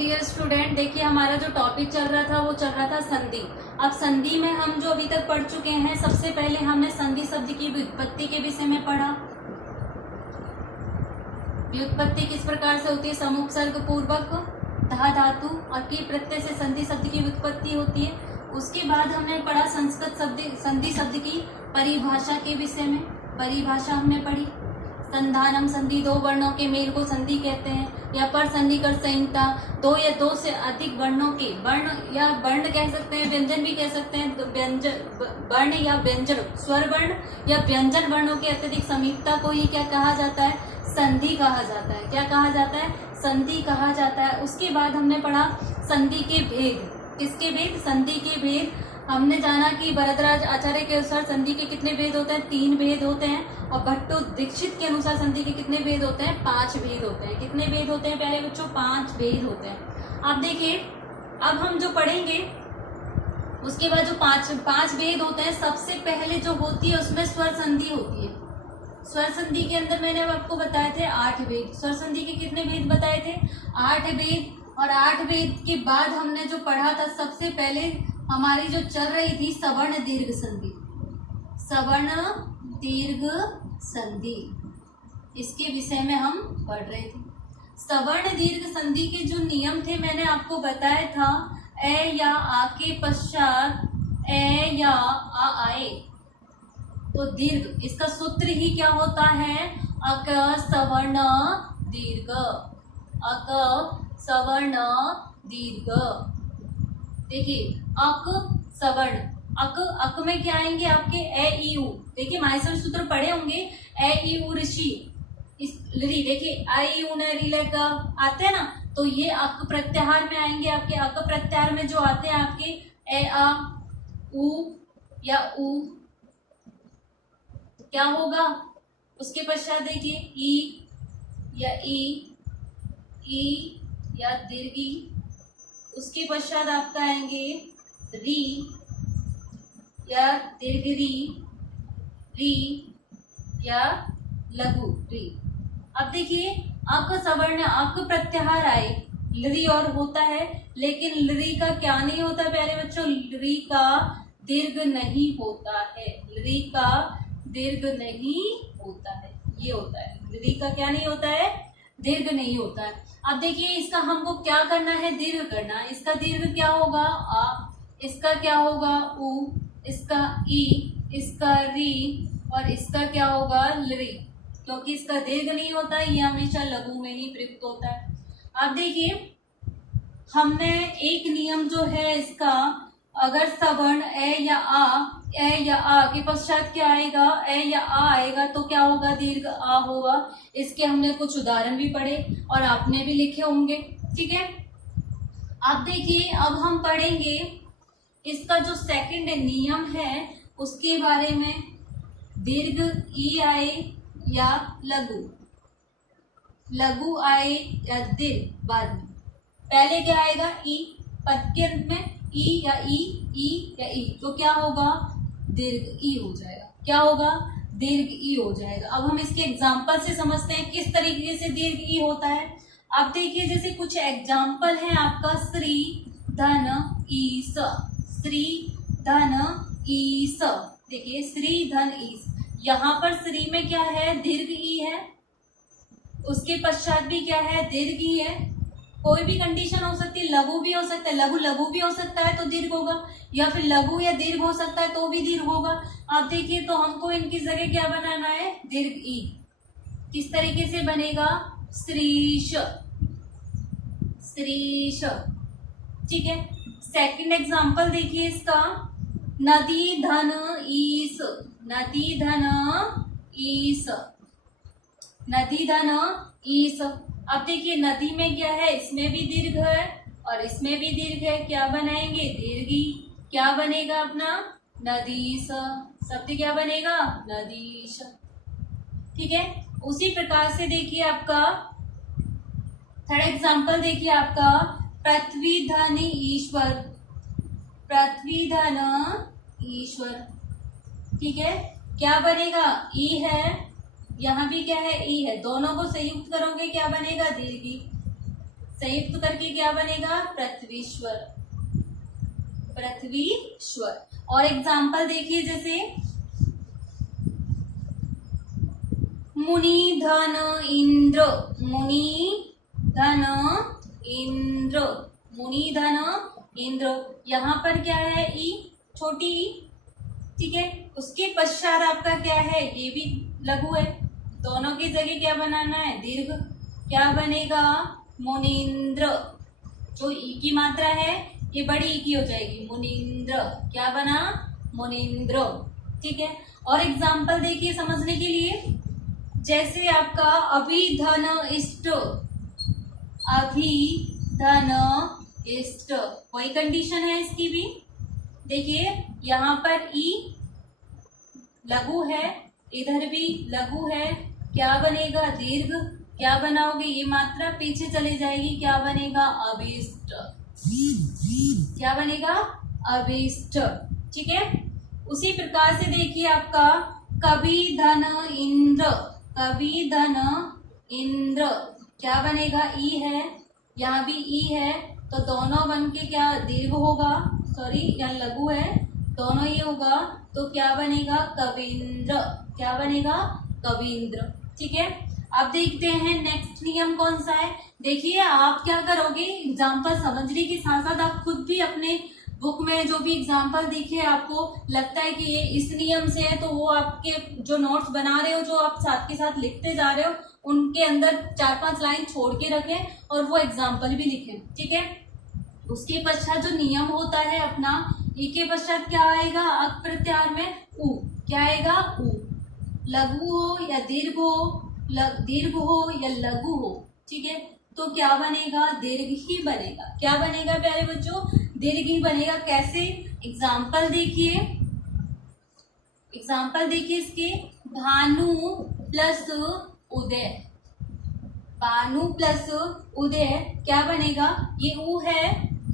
Dear student, देखिए हमारा जो टॉपिक चल रहा था वो चल रहा था संधि। अब संधि में हम जो अभी तक पढ़ चुके हैं, सबसे पहले हमने संधि शब्द की व्युत्पत्ति के विषय में पढ़ा। व्युत्पत्ति किस प्रकार से होती है? समुपसर्ग पूर्वक धा धातु और की प्रत्यय से संधि शब्द की व्युत्पत्ति होती है। उसके बाद हमने पढ़ा संधि शब्द की परिभाषा के विषय में। परिभाषा हमने पढ़ी। संधानम संधि, दो वर्णों के मेल को संधि कहते हैं, या पर संधि कर संहिता, दो या दो से अधिक वर्णों के, वर्ण या वर्ण कह सकते हैं, व्यंजन भी कह सकते हैं, तो व्यंजन वर्ण या व्यंजन, स्वर वर्ण या व्यंजन वर्णों के अत्यधिक समीपता को ही क्या कहा जाता है? संधि कहा जाता है। क्या कहा जाता है? संधि कहा जाता है। उसके बाद हमने पढ़ा संधि के भेद। किसके भेद? संधि के भेद। हमने जाना कि भरद्वाज आचार्य के अनुसार संधि के कितने भेद होते हैं? 3 भेद होते हैं। और भट्टो दीक्षित के अनुसार संधि के कितने भेद होते हैं? 5 भेद होते हैं। कितने भेद होते हैं प्यारे बच्चों? 5 भेद होते हैं। आप देखिए, अब हम जो पढ़ेंगे उसके बाद जो पांच भेद होते हैं, सबसे पहले जो होती है उसमें स्वर संधि होती है। स्वर संधि के अंदर मैंने आपको बताए थे 8 भेद। स्वर संधि के कितने भेद बताए थे? 8 भेद। और 8 भेद के बाद हमने जो पढ़ा था, सबसे पहले हमारी जो चल रही थी सवर्ण दीर्घ संधि। सवर्ण दीर्घ संधि, इसके विषय में हम पढ़ रहे थे। सवर्ण दीर्घ संधि के जो नियम थे मैंने आपको बताया था। ए या आ के पश्चात ए या आ आए तो दीर्घ, इसका सूत्र ही क्या होता है? अक सवर्ण दीर्घ। अक सवर्ण दीर्घ। देखिए, अक सवर्ण, अक में क्या आएंगे आपके? ए ई उ। देखिए माहेश्वर सूत्र पढ़े होंगे। ए ई उ ऋषि, इस री, देखिए आई ई उ न री आते हैं ना, तो ये अक प्रत्याहार में आएंगे। आपके अक प्रत्याहार में जो आते हैं आपके ए आ उ या उ, क्या होगा? उसके पश्चात देखिए ई या ई या दीर्घी। उसके पश्चात आपका आएंगे री या दीर्घ री या लघु री। अब देखिए, अक सवर्ण, अक प्रत्याहार आए, लरी और होता है, लेकिन लरी का क्या नहीं होता प्यारे बच्चों? लरी का दीर्घ नहीं होता है। लरी का दीर्घ नहीं होता है। ये होता है, लरी का क्या नहीं होता है? दीर्घ नहीं होता है। अब देखिए, इसका हमको क्या करना है? दीर्घ करना है। इसका दीर्घ क्या होगा? आ। इसका क्या होगा? उ। इसका ई, इसका री, और इसका क्या होगा? लरी। क्योंकि इसका दीर्घ नहीं होता है, ये हमेशा लघु में ही प्रयुक्त होता है। अब देखिए, हमने एक नियम जो है इसका, अगर सवर्ण ए या आ के पश्चात क्या आएगा? ए या आ आएगा तो क्या होगा? दीर्घ आ होगा। इसके हमने कुछ उदाहरण भी पढ़े और आपने भी लिखे होंगे। ठीक है, अब देखिए, अब हम पढ़ेंगे इसका जो सेकंड नियम है उसके बारे में। दीर्घ ई आए या लघु, लघु आए या दीर्घ बाद में। पहले क्या आएगा? ई, पद के अंत में ई या ई, तो क्या होगा? दीर्घ ई हो जाएगा। क्या होगा? दीर्घ ई हो जाएगा। अब हम इसके एग्जाम्पल से समझते हैं किस तरीके से दीर्घ ई होता है। अब देखिए, जैसे कुछ एग्जाम्पल है आपका, श्री धन ईस। श्री धन ईस, देखिए श्री धन ईस, यहाँ पर श्री में क्या है? दीर्घ ई है। उसके पश्चात भी क्या है? दीर्घ ई है। कोई भी कंडीशन हो सकती है, लघु भी हो सकता है, लघु भी हो सकता है तो दीर्घ होगा, या फिर लघु या दीर्घ हो सकता है तो भी दीर्घ होगा। अब देखिए, तो हमको इनकी जगह क्या बनाना है? दीर्घ ई। किस तरीके से बनेगा? श्रीश, श्रीश। ठीक है, सेकंड एग्जांपल देखिए इसका, नदी धन ईस। नदी धन ईस, नदी धन ईस। अब देखिए, नदी में क्या है? इसमें भी दीर्घ है और इसमें भी दीर्घ है। क्या बनाएंगे? दीर्घी। क्या बनेगा अपना? नदीश। शब्द क्या बनेगा? नदीश। ठीक है, उसी प्रकार से देखिए आपका थर्ड एग्जांपल देखिए आपका, पृथ्वी धन ईश्वर। पृथ्वी धन ईश्वर। ठीक है, क्या बनेगा? ई है, यहाँ भी क्या है? ई है। दोनों को संयुक्त करोगे क्या बनेगा? दीर्घी। संयुक्त करके क्या बनेगा? पृथ्वीश्वर, पृथ्वीश्वर। और एग्जाम्पल देखिए, जैसे मुनि धन इंद्र, मुनि धन इंद्र, मुनि धन इंद्र। यहाँ पर क्या है? ई, छोटी ई, ठीक है। उसके पश्चात आपका क्या है? ये भी लघु है। दोनों की जगह क्या बनाना है? दीर्घ। क्या बनेगा? मुनीन्द्र। जो ई की मात्रा है ये बड़ी ई की हो जाएगी, मुनीन्द्र। क्या बना? मुनीन्द्र, ठीक है। और एग्जाम्पल देखिए समझने के लिए, जैसे आपका अभिधन इष्ट, अभिधन इष्ट, वही कंडीशन है इसकी भी। देखिए यहाँ पर ई लघु है, इधर भी लघु है, क्या बनेगा? दीर्घ। क्या बनाओगे? ये मात्रा पीछे चली जाएगी, क्या बनेगा? अभिष्ट। क्या बनेगा? अभिष्ट, ठीक है। उसी प्रकार से देखिए आपका कवि धन इंद्र, कवि धन इंद्र, क्या बनेगा? ई है, यहाँ भी ई है, तो दोनों बन के क्या? दीर्घ होगा, सॉरी यहाँ लघु है, दोनों ये होगा, तो क्या बनेगा? कविंद्र। क्या बनेगा? कविंद्र, ठीक है। अब देखते हैं नेक्स्ट नियम कौन सा है। देखिए आप क्या करोगे, एग्जाम्पल समझने के साथ साथ आप खुद भी अपने बुक में जो भी एग्जाम्पल दिखे आपको लगता है कि ये इस नियम से है, तो वो आपके जो नोट्स बना रहे हो, जो आप साथ के साथ लिखते जा रहे हो, उनके अंदर 4-5 लाइन छोड़ के रखें और वो एग्जाम्पल भी लिखें, ठीक है। उसके पश्चात जो नियम होता है अपना, ई के पश्चात क्या आएगा? अक प्रत्याहार में उ, क्या आएगा? उ। लघु हो या दीर्घ हो, दीर्घ हो या लघु हो, ठीक है, तो क्या बनेगा? दीर्घ ही बनेगा। क्या बनेगा प्यारे बच्चों? दीर्घ ही बनेगा। कैसे? एग्जाम्पल देखिए, एग्जाम्पल देखिए इसके, भानु प्लस उदय, भानु प्लस उदय, क्या बनेगा? ये उ है,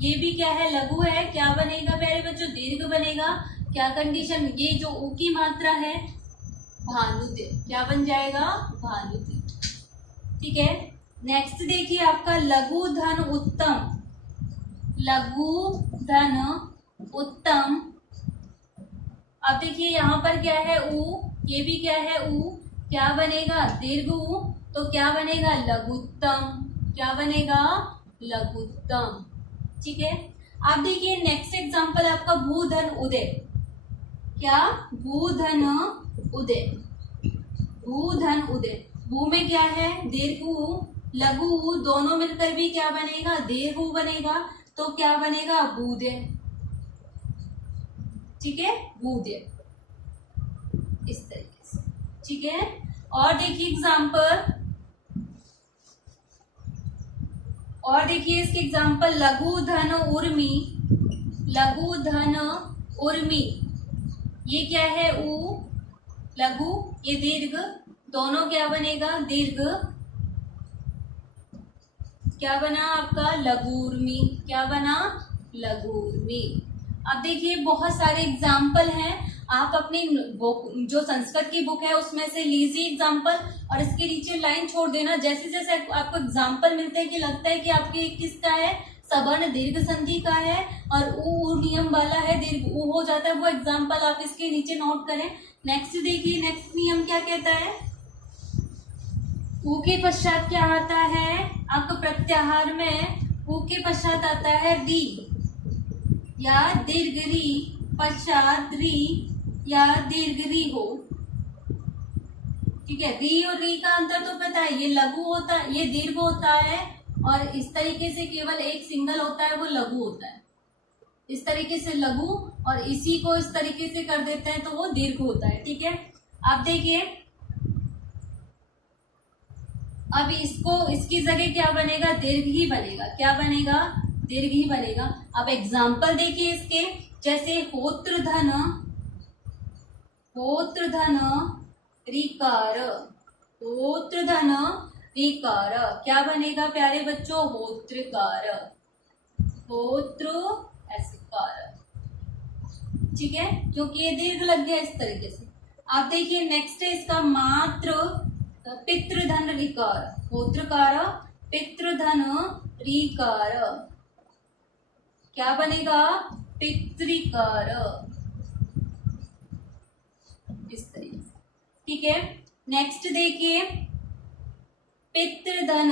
ये भी क्या है? लघु है, क्या बनेगा प्यारे बच्चों? दीर्घ बनेगा। क्या कंडीशन? ये जो उ की मात्रा है भानुते, क्या बन जाएगा? भानुते, ठीक है। नेक्स्ट देखिए आपका लघु धन उत्तम, लघु धन उत्तम। अब देखिए यहाँ पर क्या है? उ, ये भी क्या है? उ, क्या बनेगा? दीर्घ उ, तो क्या बनेगा? लघुत्तम। क्या बनेगा? लघुत्तम, ठीक है। अब देखिए नेक्स्ट एग्जांपल आपका भूधन उदय, क्या? भूधन उदय, भूधन उदय। भू में क्या है? दीर्घ उ, लघु उ, दोनों मिलकर भी क्या बनेगा? दीर्घ उ बनेगा, तो क्या बनेगा? भूदय, ठीक है, भूदय, इस तरीके से, ठीक है। और देखिए एग्जाम्पल, और देखिए इसके एग्जाम्पल लघु धन उर्मी, लघु धन उर्मी, ये क्या है? उ, लघु, ये दीर्घ, दोनों क्या बनेगा? दीर्घ। क्या बना आपका? लघुर्मी। क्या बना? लघुर्मी। अब देखिए बहुत सारे एग्जाम्पल हैं, आप अपनी बुक, जो संस्कृत की बुक है उसमें से लीजिए एग्जाम्पल और इसके नीचे लाइन छोड़ देना। जैसे जैसे आपको एग्जाम्पल मिलते हैं कि लगता है कि आपके किसका है, सवर्ण दीर्घ संधि का है और उ नियम वाला है, दीर्घ उ हो जाता है, वो एग्जाम्पल आप इसके नीचे नोट करें। नेक्स्ट देखिए, नेक्स्ट नियम क्या कहता है? उ के पश्चात क्या आता है? अक प्रत्याहार में उ के पश्चात आता है री या दीर्घ री, पश्चात री या दीर्घ री हो, ठीक है। री और री का अंतर तो पता है, ये लघु होता है, ये दीर्घ होता है, और इस तरीके से केवल एक सिंगल होता है, वो लघु होता है। इस तरीके से लघु और इसी को इस तरीके से कर देते हैं तो वो दीर्घ होता है, ठीक है। अब देखिए, अब इसको, इसकी जगह क्या बनेगा? दीर्घ ही बनेगा। क्या बनेगा? दीर्घ ही बनेगा। अब एग्जाम्पल देखिए इसके, जैसे होत्र धन, होत्र धन ऋकार, होत्र धन ऋकार, क्या बनेगा प्यारे बच्चों? होत्रकार, होत्र ऐसकार, ठीक है, क्योंकि ये दीर्घ लग गया इस तरीके से। आप देखिए नेक्स्ट है इसका मात्र पितृधन ऋकार, होत्रकार पितृधन रीकार, क्या बनेगा? पितृकार, इस तरीके से। ठीक है, नेक्स्ट देखिए, पितृधन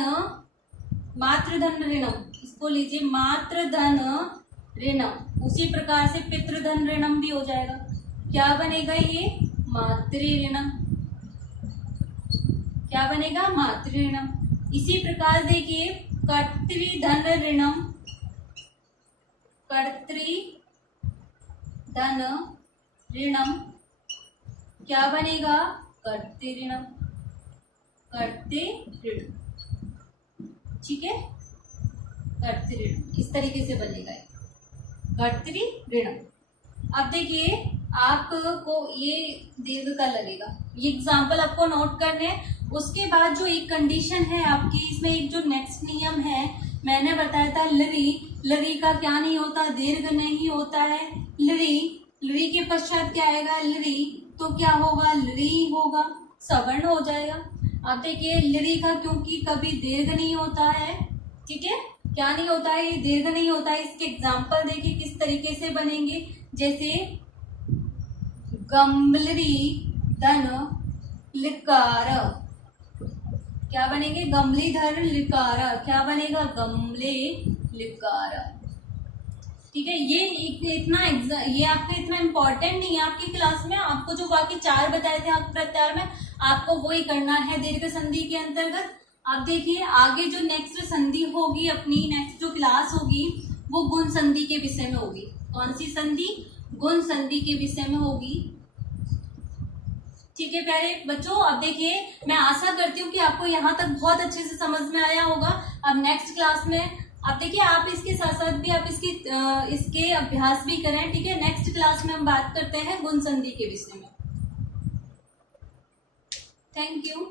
मातृधन ऋणम, इसको लीजिए मातृधन ऋणम, उसी प्रकार से पितृधन ऋणम भी हो जाएगा। क्या बनेगा ये? मातृ ऋणम, क्या बनेगा? मातृ ऋणम। इसी प्रकार देखिए कर्तृधन ऋणम, कर्तृधन ऋणम क्या बनेगा? कर्तृ ऋणम, कर्तृ ऋण। ठीक है, कर्तृ ऋण इस तरीके से बनेगा कर्तृ ऋणम। अब देखिए आपको ये दीर्घ का लगेगा, ये एग्जाम्पल आपको नोट करने हैं। उसके बाद जो एक कंडीशन है आपकी, इसमें एक जो नेक्स्ट नियम है मैंने बताया था, लरी, लरी का क्या नहीं होता? दीर्घ नहीं होता है। लरी, लरी के पश्चात क्या आएगा? लरी, तो क्या होगा? लरी होगा, सवर्ण हो जाएगा। अब देखिए लरी का क्योंकि कभी दीर्घ नहीं होता है, ठीक है, क्या नहीं होता है? ये दीर्घ नहीं होता है। इसके एग्जाम्पल देखिए किस तरीके से बनेंगे, जैसे गम्भीरी धन लिकार, क्या बनेंगे? गम्भीधर लिकार, क्या बनेगा? गमले लिकार। ठीक है, ये ये आपका इतना इम्पोर्टेंट नहीं है आपकी क्लास में। आपको जो बाकी 4 बताए थे आप प्रत्यार में, आपको वही करना है दीर्घ संधि के अंतर्गत। अब देखिए आगे जो नेक्स्ट संधि होगी अपनी, नेक्स्ट जो क्लास होगी वो गुण संधि के विषय में होगी। कौन सी संधि? गुण संधि के विषय में होगी। ठीक है प्यारे बच्चों, अब देखिए मैं आशा करती हूँ कि आपको यहाँ तक बहुत अच्छे से समझ में आया होगा। अब नेक्स्ट क्लास में अब देखिए आप इसके साथ साथ भी आप इसके अभ्यास भी करें। ठीक है, नेक्स्ट क्लास में हम बात करते हैं गुण संधि के विषय में। Thank you.